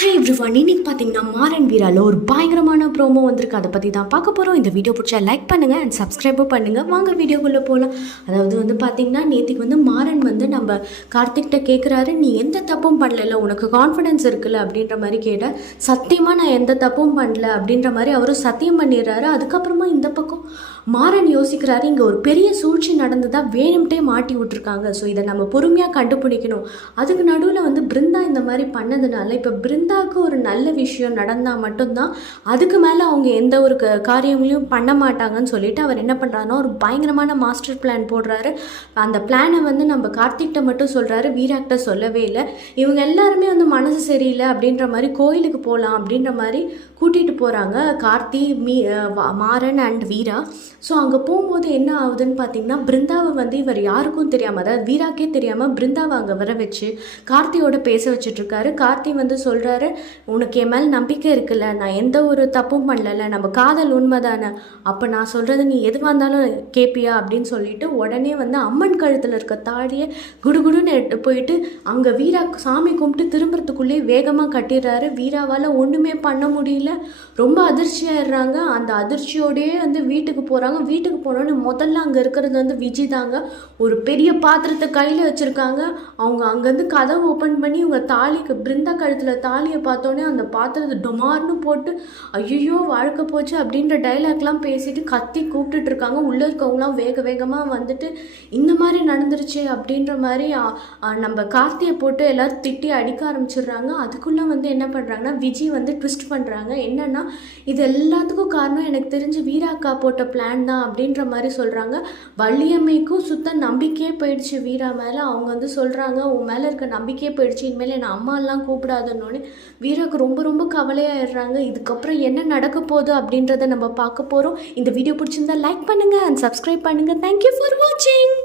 ஹே everyone, இன்னைக்கு பார்த்தீங்கன்னா மாறன் வீரால ஒரு பயங்கரமான ப்ரோமோ வந்திருக்கு. அதை பற்றி தான் பார்க்க போகிறோம். இந்த வீடியோ பிடிச்சா லைக் பண்ணுங்கள் அண்ட் சப்ஸ்கிரைபும் பண்ணுங்கள். வாங்க வீடியோக்குள்ளே போகலாம். அதாவது பார்த்தீங்கன்னா நேற்றுக்கு மாறன் நம்ம கார்த்திக்கிட்ட கேட்குறாரு, நீ எந்த தப்பும் பண்ணல, உனக்கு கான்ஃபிடென்ஸ் இருக்குல்ல அப்படின்ற மாதிரி கேட்ட. சத்தியமாக நான் எந்த தப்பும் பண்ணல அப்படின்ற மாதிரி அவரும் சத்தியம் பண்ணிடுறாரு. அதுக்கப்புறமா இந்த பக்கம் மாறன் யோசிக்கிறாரு, இங்கே ஒரு பெரிய சூழ்ச்சி நடந்ததா வேணும்ட்டே மாட்டி விட்டுருக்காங்க. ஸோ இதை நம்ம பொறுமையாக கண்டுபிடிக்கணும். அதுக்கு நடுவில் பிருந்தா இந்த மாதிரி பண்ணதுனால இப்போ பிருந்தாவுக்கு ஒரு நல்ல விஷயம் நடந்தால் மட்டும்தான், அதுக்கு மேலே அவங்க எந்த ஒரு காரியங்களையும் பண்ண மாட்டாங்கன்னு சொல்லிட்டு அவர் என்ன பண்ணுறாருன்னா ஒரு பயங்கரமான மாஸ்டர் பிளான் போடுறாரு. அந்த பிளானை நம்ம கார்த்திக்கிட்ட மட்டும் சொல்கிறாரு, வீராக்கிட்ட சொல்லவே இல்லை. இவங்க எல்லாருமே மனசு சரியில்லை அப்படின்ற மாதிரி கோயிலுக்கு போகலாம் அப்படின்ற மாதிரி கூட்டிகிட்டு போகிறாங்க கார்த்தி, மாறன் அண்ட் வீரா. ஸோ அங்கே போகும்போது என்ன ஆகுதுன்னு பார்த்தீங்கன்னா, பிருந்தாவை இவர் யாருக்கும் தெரியாமல், அதாவது வீராக்கே தெரியாமல் பிருந்தாவை அங்கே வர வச்சு கார்த்தியோட பேச வச்சுட்ருக்காரு. கார்த்தி சொல்கிறாரு, உனக்கு என் மேலே நம்பிக்கை இருக்குல்ல, நான் எந்த ஒரு தப்பும் பண்ணல, நம்ம காதல் உண்மை தானே, அப்போ நான் சொல்கிறது நீ எதுவாக இருந்தாலும் கேட்பியா அப்படின்னு சொல்லிட்டு உடனே அம்மன் கழுத்தில் இருக்க தாடியை குடுகுடுன்னு எடுத்து போயிட்டு அங்கே வீரா சாமி கும்பிட்டு திரும்புறதுக்குள்ளேயே வேகமாக கட்டிடுறாரு. வீராவால் ஒன்றுமே பண்ண முடியல, ரொம்ப அதிர்ச்சியாகிடுறாங்க. அந்த அதிர்ச்சியோடையே வீட்டுக்கு போகிறாங்க. வீட்டுக்கு போனோன்னு முதல்ல அங்கே இருக்கிறது விஜய் தாங்க. ஒரு பெரிய பாத்திரத்தை கையில் வச்சுருக்காங்க. அவங்க அங்கேருந்து கதவை ஓப்பன் பண்ணி இவங்க தாலிக்கு பிருந்தா கழுத்தில் தாலியை பார்த்தோன்னே அந்த பாத்திரத்தை டொமார்னு போட்டு ஐயோ வாழ்க்கை போச்சு அப்படின்ற டைலாக்லாம் பேசிட்டு கத்தி கூப்பிட்டுட்டு இருக்காங்க. உள்ளே இருக்கவங்களாம் வேக வேகமாக இந்த மாதிரி நடந்துருச்சு அப்படின்ற மாதிரி நம்ம கார்த்தியை போட்டு எல்லோரும் திட்டி அடிக்க ஆரம்பிச்சிடுறாங்க. அதுக்குள்ளே என்ன பண்ணுறாங்கன்னா விஜய் ட்விஸ்ட் பண்ணுறாங்க. என்னென்னா இது எல்லாத்துக்கும் காரணம் எனக்கு தெரிஞ்சு வீராக்கா போட்ட பிளான் தான் அப்படின்ற மாதிரி சொல்கிறாங்க. வள்ளியம்மைக்கும் சுத்த நம்பிக்கையே போயிடுச்சு வீரா மேலே. அவங்க சொல்கிறாங்க, உன் மேலே இருக்க நம்பிக்கையே போயிடுச்சு, இனிமேல் என்னை அம்மாலாம் கூப்பிடாதுன்னொன்னே வீராக்கு ரொம்ப ரொம்ப கவலையாகிடுறாங்க. இதுக்கப்புறம் என்ன நடக்க போகுது அப்படின்றத நம்ம பார்க்க போகிறோம். இந்த வீடியோ பிடிச்சிருந்தா லைக் பண்ணுங்கள் அண்ட் சப்ஸ்கிரைப் பண்ணுங்கள். தேங்க்யூ ஃபார் வாட்சிங்.